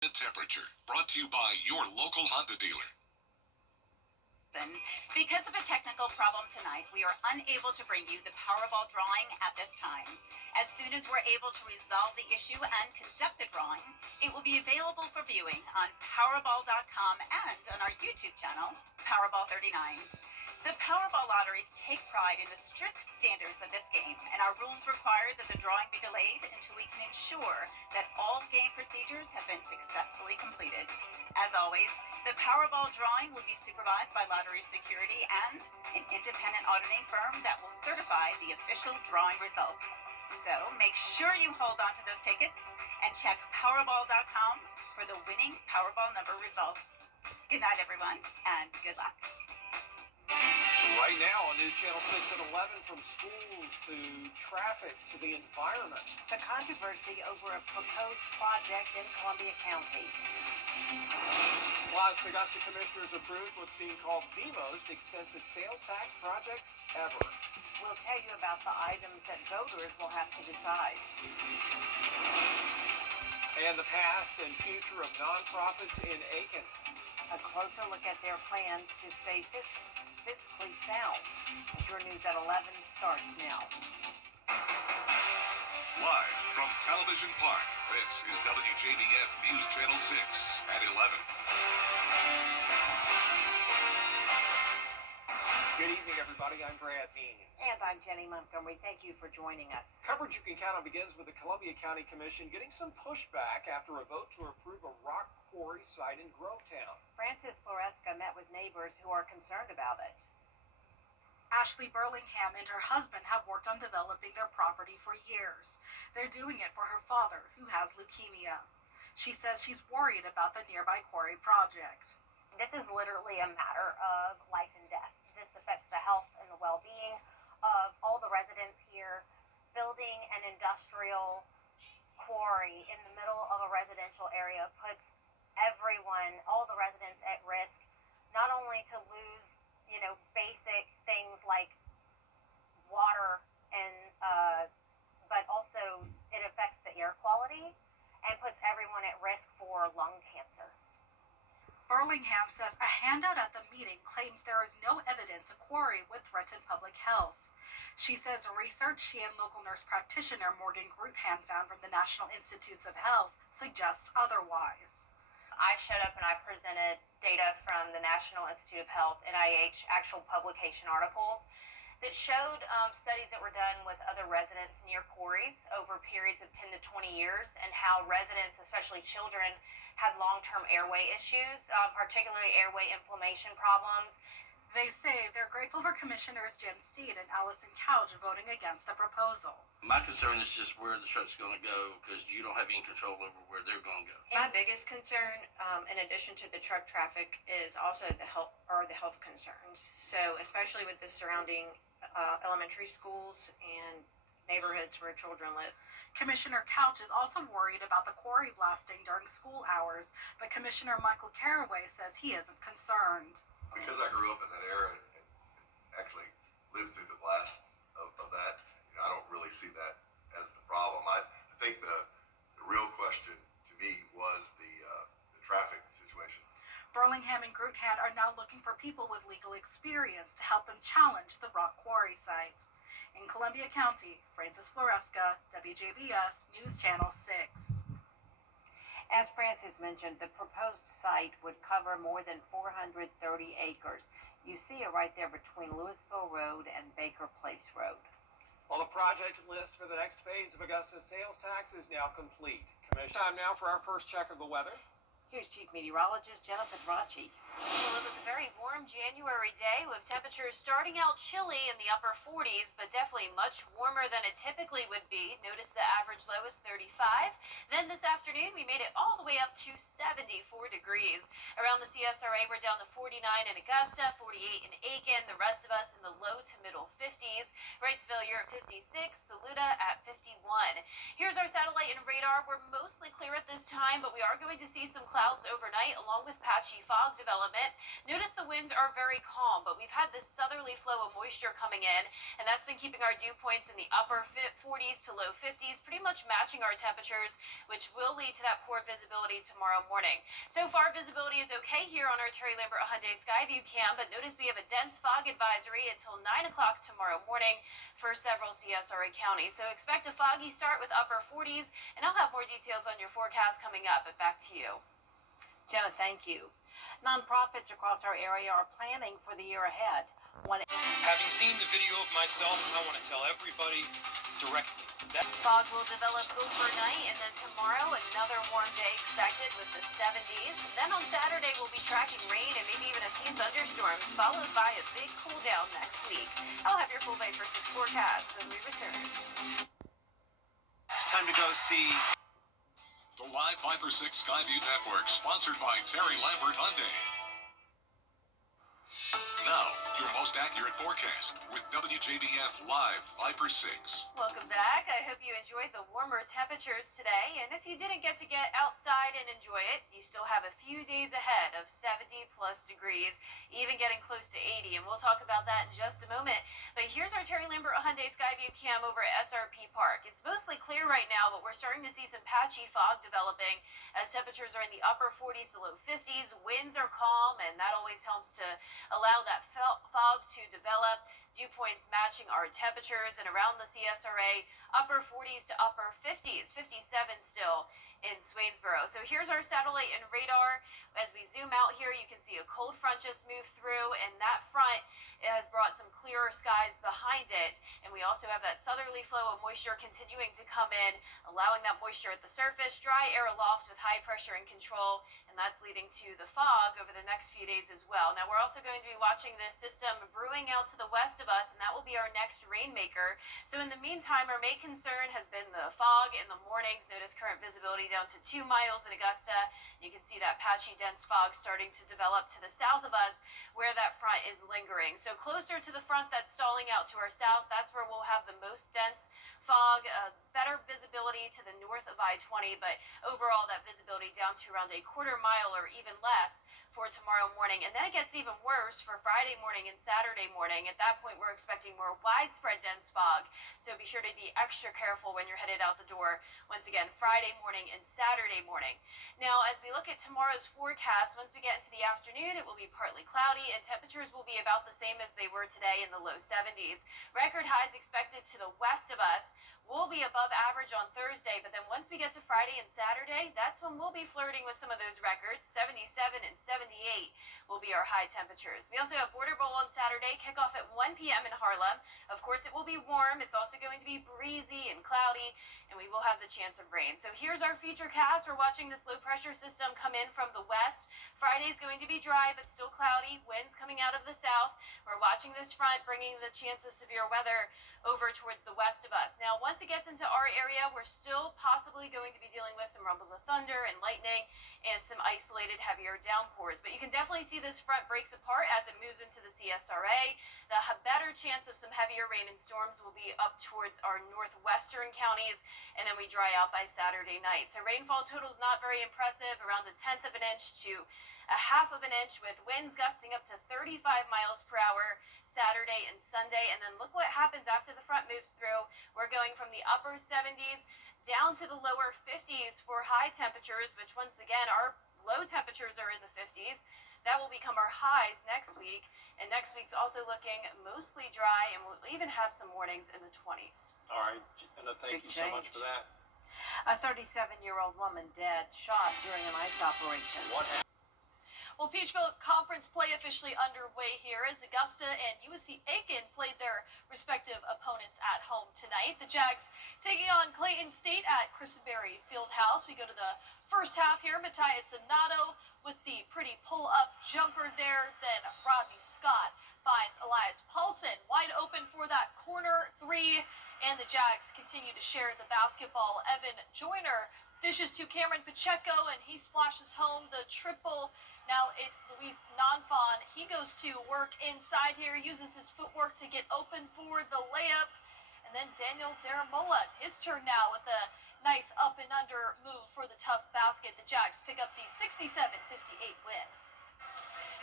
The temperature, brought to you by your local Honda dealer. Because of a technical problem tonight, we are unable to bring you the Powerball drawing at this time. As soon as we're able to resolve the issue and conduct the drawing, it will be available for viewing on Powerball.com and on our YouTube channel, Powerball 39. The Powerball lotteries take pride in the strict standards of this game, and our rules require that the drawing be delayed until we can ensure that all game procedures have been successfully completed. As always, the Powerball drawing will be supervised by Lottery Security and an independent auditing firm that will certify the official drawing results. So make sure you hold on to those tickets and check Powerball.com for the winning Powerball number results. Good night, everyone, and good luck. Right now on News Channel 6 at 11, from schools to traffic to the environment. The controversy over a proposed project in Columbia County. Plus, Augusta commissioners approved what's being called the most expensive sales tax project ever. We'll tell you about the items that voters will have to decide. And the past and future of nonprofits in Aiken. A closer look at their plans to stay fiscally sound. Your News at 11 starts now. Live from Television Park, this is WJBF News Channel 6 at 11. Good evening, everybody. I'm Brad Means. And I'm Jenny Montgomery. Thank you for joining us. Coverage you can count on begins with the Columbia County Commission getting some pushback after a vote to approve a rock quarry site in Grovetown. Francis Floresca met with neighbors who are concerned about it. Ashley Burlingham and her husband have worked on developing their property for years. They're doing it for her father, who has leukemia. She says she's worried about the nearby quarry project. This is literally a matter of life and death. This affects the health and the well-being of all the residents here. Building an industrial quarry in the middle of a residential area puts everyone, all the residents at risk, not only to lose, basic things like water and, but also it affects the air quality and puts everyone at risk for lung cancer. Burlingham says a handout at the meeting claims there is no evidence a quarry would threaten public health. She says research she and local nurse practitioner Morgan Groothan found from the National Institutes of Health suggests otherwise. I showed up and I presented data from the National Institute of Health, NIH, actual publication articles that showed studies that were done with other residents near quarries over periods of 10 to 20 years and how residents, especially children, had long-term airway issues, particularly airway inflammation problems. They say they're grateful for Commissioners Jim Steed and Allison Couch voting against the proposal. My concern is just where the truck's going to go, because you don't have any control over where they're going to go. My biggest concern, in addition to the truck traffic, is also the health concerns. So especially with the surrounding elementary schools and neighborhoods where children live. Commissioner Couch is also worried about the quarry blasting during school hours, but Commissioner Michael Caraway says he isn't concerned. Because I grew up in that era and actually lived through the blasts of that, I don't really see that as the problem. I think the real question to me was the traffic situation. Burlingham and Groothan are now looking for people with legal experience to help them challenge the rock quarry site. In Columbia County, Francis Floresca, WJBF News Channel 6. As Francis mentioned, the proposed site would cover more than 430 acres. You see it right there between Louisville Road and Baker Place Road. Well, the project list for the next phase of Augusta's sales tax is now complete. Commission. Time now for our first check of the weather. Here's Chief Meteorologist Jennifer Dracci. Well, it was a very warm January day with temperatures starting out chilly in the upper 40s, but definitely much warmer than it typically would be. Notice the average low is 35. Then this afternoon, we made it all the way up to 74 degrees. Around the CSRA, we're down to 49 in Augusta, 48 in Aiken, the rest of us in the low to middle 50s. Wrightsville, you're at 56, Saluda at 51. Here's our satellite and radar. We're mostly clear at this time, but we are going to see some clouds clouds overnight along with patchy fog development. Notice the winds are very calm, but we've had this southerly flow of moisture coming in, and that's been keeping our dew points in the upper 40s to low 50s, pretty much matching our temperatures, which will lead to that poor visibility tomorrow morning. So far, visibility is okay here on our Terry Lambert Hyundai Skyview cam, but notice we have a dense fog advisory until 9 o'clock tomorrow morning for several CSRA counties. So expect a foggy start with upper 40s, and I'll have more details on your forecast coming up. But back to you. Jenna, thank you. Nonprofits across our area are planning for the year ahead. Having seen the video of myself, I want to tell everybody directly. Fog will develop overnight, and then tomorrow another warm day expected with the 70s. Then on Saturday we'll be tracking rain and maybe even a few thunderstorms, followed by a big cool down next week. I'll have your full Bay for 6 forecast when we return. It's time to go see The Live Viper 6 Skyview Network, sponsored by Terry Lambert Hyundai. Now, your most accurate forecast with WJBF Live Viper 6. Welcome back. I hope you enjoyed the warmer temperatures today. And if you didn't get to get outside and enjoy it, you still have a few days ahead of 70 plus degrees, even getting close to 80. And we'll talk about that in just a moment. But here's our Terry Lambert Hyundai Skyview cam over at SRP Park. It's mostly clear right now, but we're starting to see some patchy fog developing as temperatures are in the upper 40s to low 50s. Winds are calm, and that always helps to allow that fog to develop. Dew points matching our temperatures, and around the CSRA, upper 40s to upper 50s, 57 still in Swainsboro. So here's our satellite and radar. As we zoom out here, you can see a cold front just moved through, and that front has brought some clearer skies behind it. And we also have that southerly flow of moisture continuing to come in, allowing that moisture at the surface, dry air aloft with high pressure and control, and that's leading to the fog over the next few days as well. Now, we're also going to be watching this system brewing out to the west of us, and that will be our next rainmaker. So in the meantime, our main concern has been the fog in the mornings. Notice current visibility down to 2 miles in Augusta. You can see that patchy dense fog starting to develop to the south of us where that front is lingering. So closer to the front that's stalling out to our south, that's where we'll have the most dense fog, better visibility to the north of I-20, but overall that visibility down to around a quarter mile or even less for tomorrow morning. And then it gets even worse for Friday morning and Saturday morning. At that point, we're expecting more widespread dense fog. So be sure to be extra careful when you're headed out the door. Once again, Friday morning and Saturday morning. Now, as we look at tomorrow's forecast, once we get into the afternoon, it will be partly cloudy and temperatures will be about the same as they were today in the low 70s. Record highs expected to the west of us. We'll be above average on Thursday, but then once we get to Friday and Saturday, that's when we'll be flirting with some of those records. 77 and 78 will be our high temperatures. We also have Border Bowl on Saturday, kickoff at 1 p.m. in Harlem. Of course, it will be warm. It's also going to be breezy and cloudy, and we will have the chance of rain. So here's our future cast. We're watching this low pressure system come in from the west. Friday's going to be dry, but still cloudy. Winds coming out of the south. We're watching this front, bringing the chance of severe weather over towards the west of us. Now, once it gets into our area, we're still possibly going to be dealing with some rumbles of thunder and lightning and some isolated heavier downpours. But you can definitely see this front breaks apart as it moves into the CSRA. The better chance of some heavier rain and storms will be up towards our northwestern counties, and then we dry out by Saturday night. So rainfall total is not very impressive, around 1/10 of an inch to 1/2 of an inch, with winds gusting up to 35 miles per hour Saturday and Sunday. And then look what happens after the front moves through. We're going from the upper 70s down to the lower 50s for high temperatures, which once again, our low temperatures are in the 50s. That will become our highs next week. And next week's also looking mostly dry, and we'll even have some mornings in the 20s. All right, Jenna, thank you so much for that. A 37-year-old woman dead, shot during an ice operation. What happened? Well, Peachville Conference play officially underway here as Augusta and USC Aiken played their respective opponents at home tonight. The Jags taking on Clayton State at Christenberry Fieldhouse. We go to the first half here. Matthias Sonato with the pretty pull-up jumper there. Then Rodney Scott finds Elias Paulson wide open for that corner three. And the Jags continue to share the basketball. Evan Joyner dishes to Cameron Pacheco, and he splashes home the triple. Now it's Luis Nanfon. He goes to work inside here, uses his footwork to get open for the layup. And then Daniel Daramola, his turn now with a Nice up and under move for the tough basket. The Jags pick up the 67-58 win.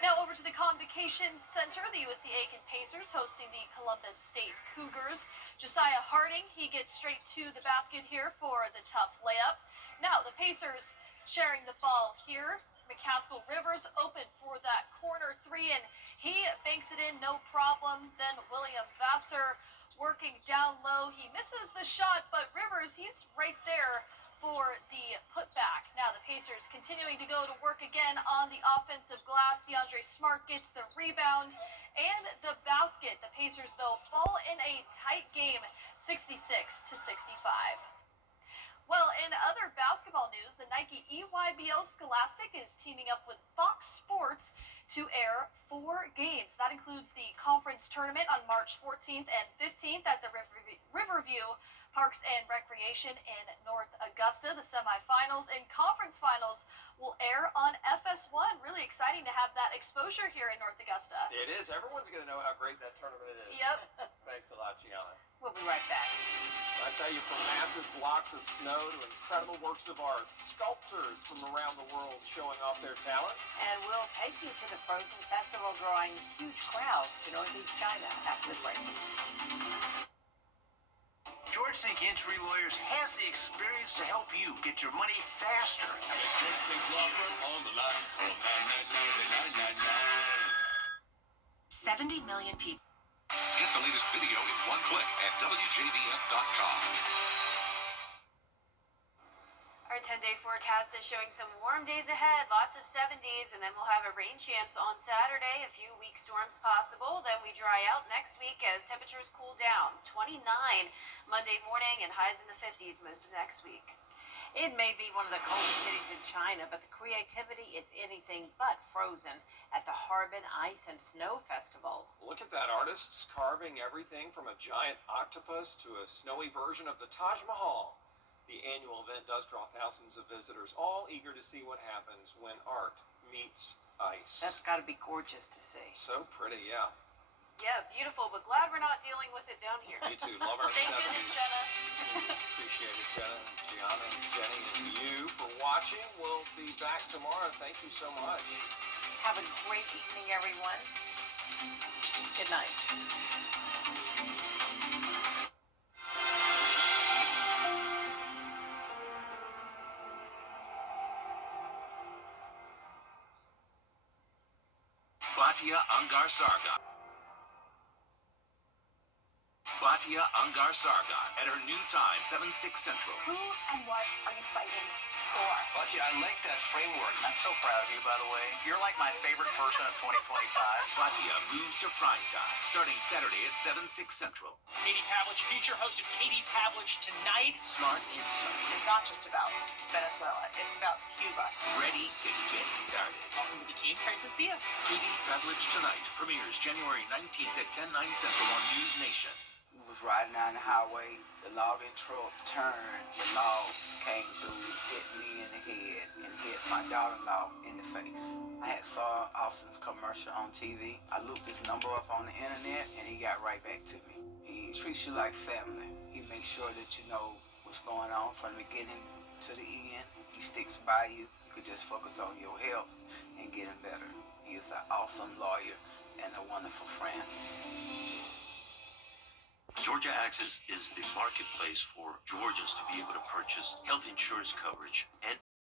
Now over to the Convocation Center. The USC Aiken Pacers hosting the Columbus State Cougars. Josiah Harding, he gets straight to the basket here for the tough layup. Now the Pacers sharing the ball here. McCaskill Rivers open for that corner three, and he banks it in no problem. Then William Vassar working down low. He misses the shot, but Rivers, he's right there for the putback. Now the Pacers continuing to go to work again on the offensive glass. DeAndre Smart gets the rebound and the basket. The Pacers, though, fall in a tight game, 66-65. Well, in other basketball news, the Nike EYBL Scholastic is teaming up with Fox Sports to air 4 games. That includes the conference tournament on March 14th and 15th at the Riverview Parks and Recreation in North Augusta. The semifinals and conference finals will air on FS1. Really exciting to have that exposure here in North Augusta. It is. Everyone's going to know how great that tournament is. Yep. Thanks a lot, Gianna. We'll be right back. I tell you, from massive blocks of snow to incredible works of art, sculptors from around the world showing off their talent. And we'll take you to the Frozen Festival, drawing huge crowds to Northeast China after the break. George Sink Injury Lawyers has the experience to help you get your money faster. George Sink Law Firm on the line. 70 million people. Get the latest video in one click at WJBF.com. Our 10-day forecast is showing some warm days ahead, lots of 70s, and then we'll have a rain chance on Saturday. A few weak storms possible. Then we dry out next week as temperatures cool down. 29 Monday morning and highs in the 50s most of next week. It may be one of the coldest cities in China, but the creativity is anything but frozen at the Harbin Ice and Snow Festival. Look at that, artists carving everything from a giant octopus to a snowy version of the Taj Mahal. The annual event does draw thousands of visitors, all eager to see what happens when art meets ice. That's got to be gorgeous to see. So pretty, yeah. Yeah, beautiful, but glad we're not dealing with it down here. Me too. Love our Thank 70s. goodness, Jenna. Appreciate it, Jenna, Gianna, and Jenny, and you for watching. We'll be back tomorrow. Thank you so much. Have a great evening, everyone. Good night. Batia Angar Sargon. Batia Angar Sargon at her new time, 7/6 Central. Who and what are you fighting for? Batia, I like that framework. I'm so proud of you, by the way. You're like my favorite person of 2025. Batia moves to prime time, starting Saturday at 7/6 Central. Katie Pavlich, future host of Katie Pavlich Tonight. Smart insight. It's not just about Venezuela, it's about Cuba. Ready to get started. Welcome to the team. Great to see you. Katie Pavlich Tonight premieres January 19th at 10/9 Central on News Nation. Was riding down the highway, the logging truck turned, the logs came through, hit me in the head, and hit my daughter-in-law in the face. I had saw Austin's commercial on TV. I looked his number up on the internet, and he got right back to me. He treats you like family. He makes sure that you know what's going on from the beginning to the end. He sticks by you. You can just focus on your health and getting better. He is an awesome lawyer and a wonderful friend. Georgia Access is the marketplace for Georgians to be able to purchase health insurance coverage and